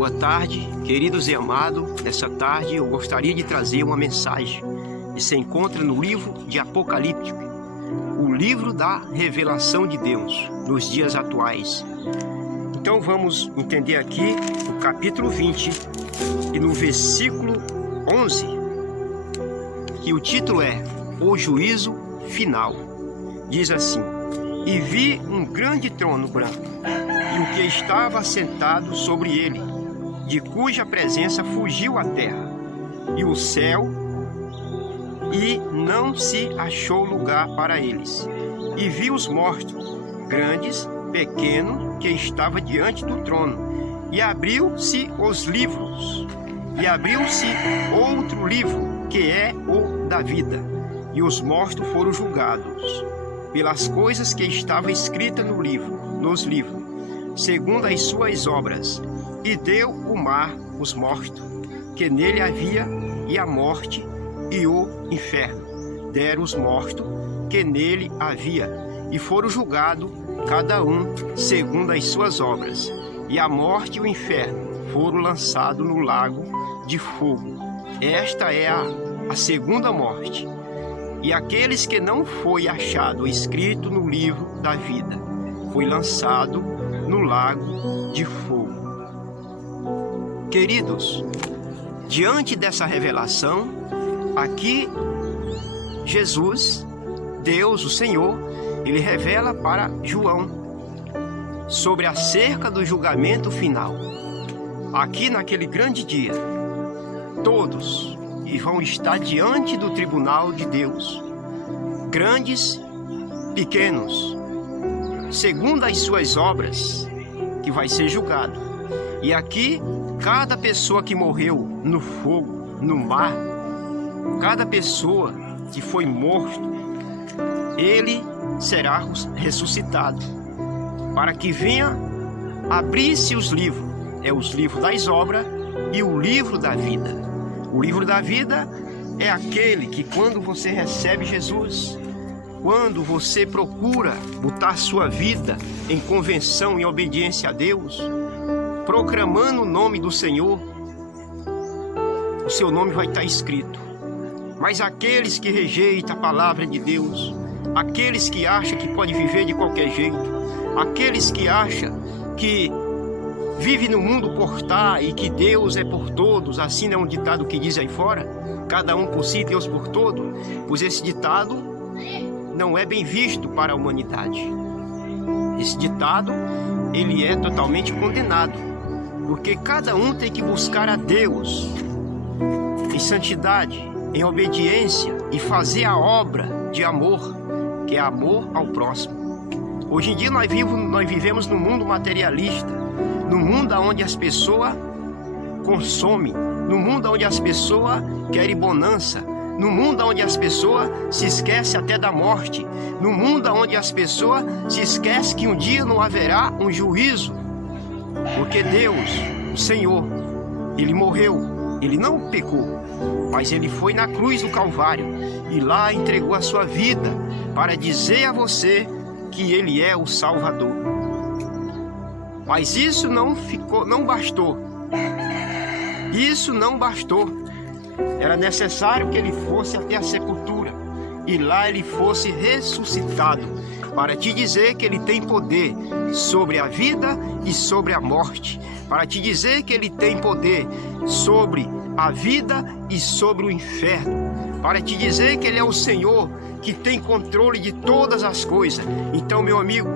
Boa tarde, queridos e amados. Nessa tarde eu gostaria de trazer uma mensagem que se encontra no livro de Apocalipse, o livro da revelação de Deus nos dias atuais. Então vamos entender aqui o capítulo 20 e no versículo 11, que o título é O Juízo Final. Diz assim: E vi um grande trono branco, e o que estava sentado sobre ele, de cuja presença fugiu a terra e o céu, e não se achou lugar para eles. E vi os mortos, grandes, pequenos, que estavam diante do trono, e abriu-se os livros, e abriu-se outro livro, que é o da vida, e os mortos foram julgados pelas coisas que estavam escritas nos livros, segundo as suas obras. E deu o mar os mortos, que nele havia, e a morte e o inferno deram os mortos, que nele havia, e foram julgados, cada um segundo as suas obras. E a morte e o inferno foram lançados no lago de fogo. Esta é a segunda morte. E aqueles que não foi achado escrito no livro da vida, foi lançado no lago de fogo. Queridos, diante dessa revelação, aqui Jesus, Deus, o Senhor, ele revela para João sobre acerca do julgamento final. Aqui naquele grande dia, todos vão estar diante do tribunal de Deus, grandes, pequenos, segundo as suas obras, que vai ser julgado. E aqui, cada pessoa que morreu no fogo, no mar, cada pessoa que foi morto, ele será ressuscitado, para que venha abrir-se os livros, os livros das obras e o livro da vida. O livro da vida é aquele que, quando você recebe Jesus, quando você procura botar sua vida em convenção e obediência a Deus, proclamando o nome do Senhor, o seu nome vai estar escrito. Mas aqueles que rejeitam a palavra de Deus, aqueles que acham que pode viver de qualquer jeito, aqueles que acham que vive no mundo por estar e que Deus é por todos, assim é um ditado que diz aí fora, cada um por si, Deus por todos, pois esse ditado não é bem visto para a humanidade. Esse ditado, ele é totalmente condenado, porque cada um tem que buscar a Deus em santidade, em obediência e fazer a obra de amor, que é amor ao próximo. Hoje em dia nós vivemos num mundo materialista, no mundo onde as pessoas consomem, no mundo onde as pessoas querem bonança, no mundo onde as pessoas se esquecem até da morte, no mundo onde as pessoas se esquecem que um dia não haverá um juízo, porque Deus, o Senhor, ele morreu, ele não pecou, mas ele foi na cruz do Calvário e lá entregou a sua vida para dizer a você que ele é o Salvador. Mas isso não bastou. Isso não bastou. Era necessário que ele fosse até a sepultura e lá ele fosse ressuscitado, para te dizer que ele tem poder sobre a vida e sobre a morte, para te dizer que ele tem poder sobre a vida e sobre o inferno, para te dizer que ele é o Senhor que tem controle de todas as coisas. Então, meu amigo,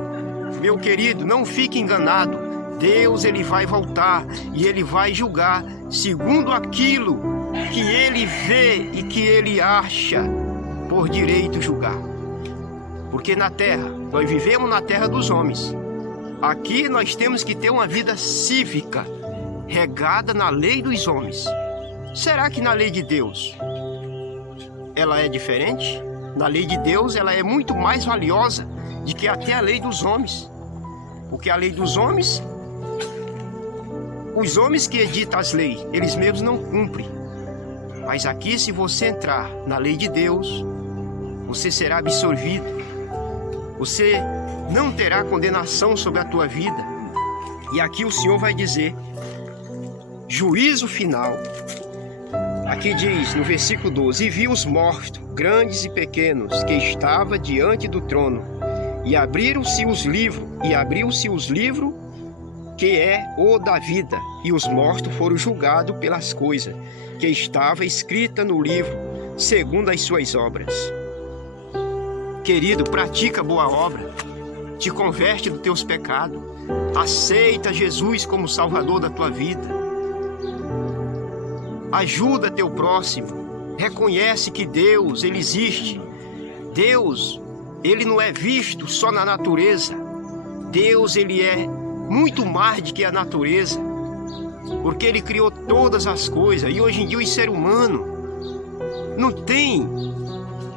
meu querido, não fique enganado. Deus, ele vai voltar e ele vai julgar segundo aquilo que ele vê e que ele acha por direito julgar. Porque na terra, nós vivemos na terra dos homens. Aqui nós temos que ter uma vida cívica, regada na lei dos homens. Será que na lei de Deus ela é diferente? Na lei de Deus ela é muito mais valiosa do que até a lei dos homens. Porque a lei dos homens, os homens que editam as leis, eles mesmos não cumprem. Mas aqui, se você entrar na lei de Deus, você será absolvido. Você não terá condenação sobre a tua vida. E aqui o Senhor vai dizer juízo final. Aqui diz no versículo 12: e vi os mortos, grandes e pequenos, que estava diante do trono, e abriu-se os livros, que é o da vida, e os mortos foram julgados pelas coisas que estava escrita no livro, segundo as suas obras. Querido, pratica boa obra, te converte dos teus pecados, aceita Jesus como Salvador da tua vida, ajuda teu próximo, reconhece que Deus, Ele existe. Deus, Ele não é visto só na natureza. Deus, Ele é muito mais do que a natureza, porque Ele criou todas as coisas. E hoje em dia o ser humano não tem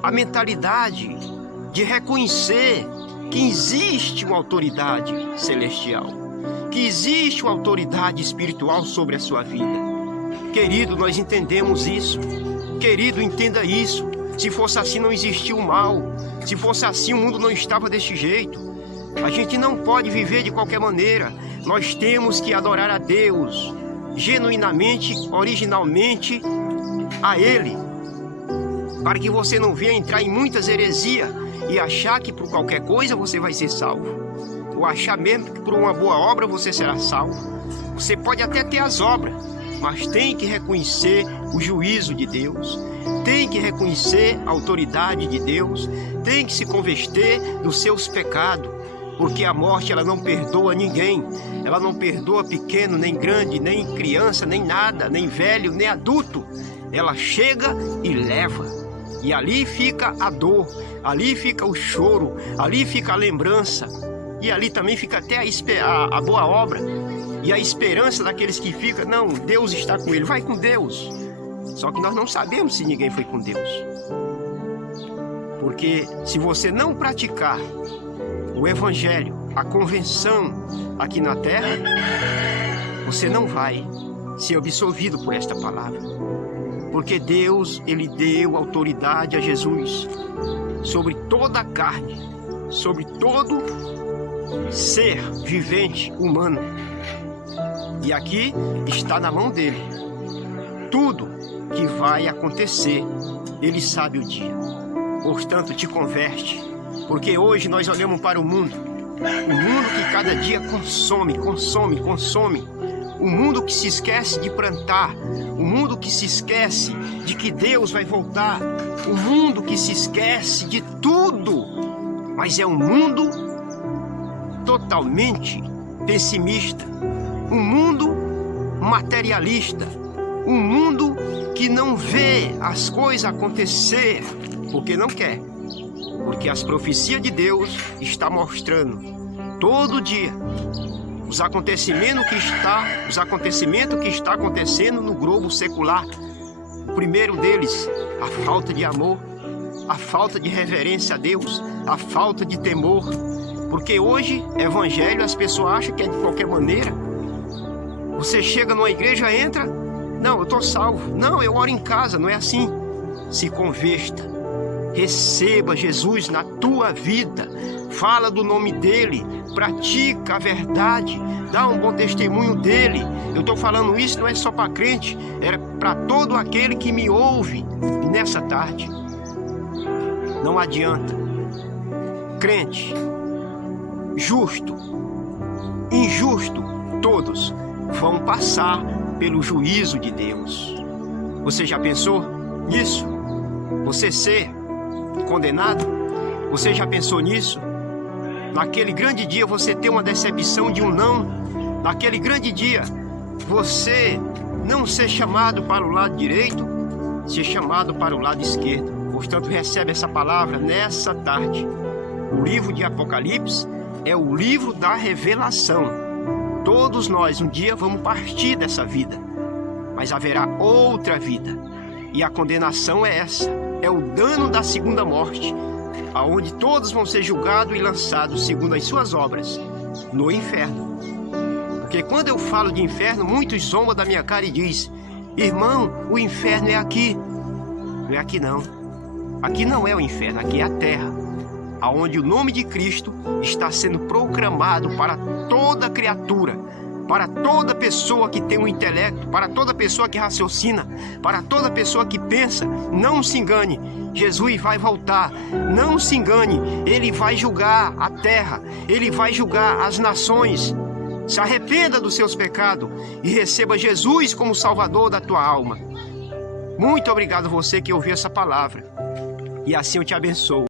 a mentalidade de reconhecer que existe uma autoridade celestial, que existe uma autoridade espiritual sobre a sua vida. Querido, nós entendemos isso. Querido, entenda isso. Se fosse assim, não existia o mal. Se fosse assim, o mundo não estava deste jeito. A gente não pode viver de qualquer maneira. Nós temos que adorar a Deus genuinamente, originalmente a Ele, para que você não venha entrar em muitas heresias e achar que por qualquer coisa você vai ser salvo, ou achar mesmo que por uma boa obra você será salvo. Você pode até ter as obras, mas tem que reconhecer o juízo de Deus, tem que reconhecer a autoridade de Deus, tem que se converter dos seus pecados, porque a morte, ela não perdoa ninguém. Ela não perdoa pequeno, nem grande, nem criança, nem nada, nem velho, nem adulto. Ela chega e leva, e ali fica a dor, ali fica o choro, ali fica a lembrança, e ali também fica até a boa obra e a esperança daqueles que ficam. Não, Deus está com ele, vai com Deus. Só que nós não sabemos se ninguém foi com Deus, porque se você não praticar o Evangelho, a convenção aqui na terra, você não vai ser absolvido por esta palavra, porque Deus, Ele deu autoridade a Jesus sobre toda a carne, sobre todo ser vivente humano, e aqui está na mão dele tudo que vai acontecer. Ele sabe o dia. Portanto, te converte, porque hoje nós olhamos para o mundo que cada dia consome, o mundo que se esquece de plantar, o mundo que se esquece de que Deus vai voltar, o mundo que se esquece de tudo, mas é um mundo totalmente pessimista, um mundo materialista, um mundo que não vê as coisas acontecer porque não quer. Porque as profecias de Deus estão mostrando todo dia os acontecimentos que está acontecendo no globo secular. O primeiro deles, a falta de amor, a falta de reverência a Deus, a falta de temor. Porque hoje, evangelho, as pessoas acham que é de qualquer maneira. Você chega numa igreja, entra, não, eu estou salvo. Não, eu oro em casa, não é assim. Se converta. Receba Jesus na tua vida, fala do nome dele, pratica a verdade, dá um bom testemunho dele. Eu estou falando isso não é só para crente, é para todo aquele que me ouve nessa tarde. Não adianta. Crente, justo, injusto, todos vão passar pelo juízo de Deus. Você já pensou nisso? Você ser condenado? Você já pensou nisso? Naquele grande dia você ter uma decepção de um não, naquele grande dia você não ser chamado para o lado direito, ser chamado para o lado esquerdo. Portanto, recebe essa palavra nessa tarde. O livro de Apocalipse é o livro da revelação. Todos nós um dia vamos partir dessa vida, mas haverá outra vida, e a condenação é essa. É o dano da segunda morte, aonde todos vão ser julgados e lançados segundo as suas obras no inferno. Porque quando eu falo de inferno, muitos zombam da minha cara e diz: irmão, o inferno é aqui. Não é aqui não. Aqui não é o inferno, aqui é a terra, aonde o nome de Cristo está sendo proclamado para toda criatura, para toda pessoa que tem um intelecto, para toda pessoa que raciocina, para toda pessoa que pensa. Não se engane, Jesus vai voltar. Não se engane, Ele vai julgar a terra, Ele vai julgar as nações. Se arrependa dos seus pecados e receba Jesus como Salvador da tua alma. Muito obrigado você que ouviu essa palavra. E assim eu te abençoo.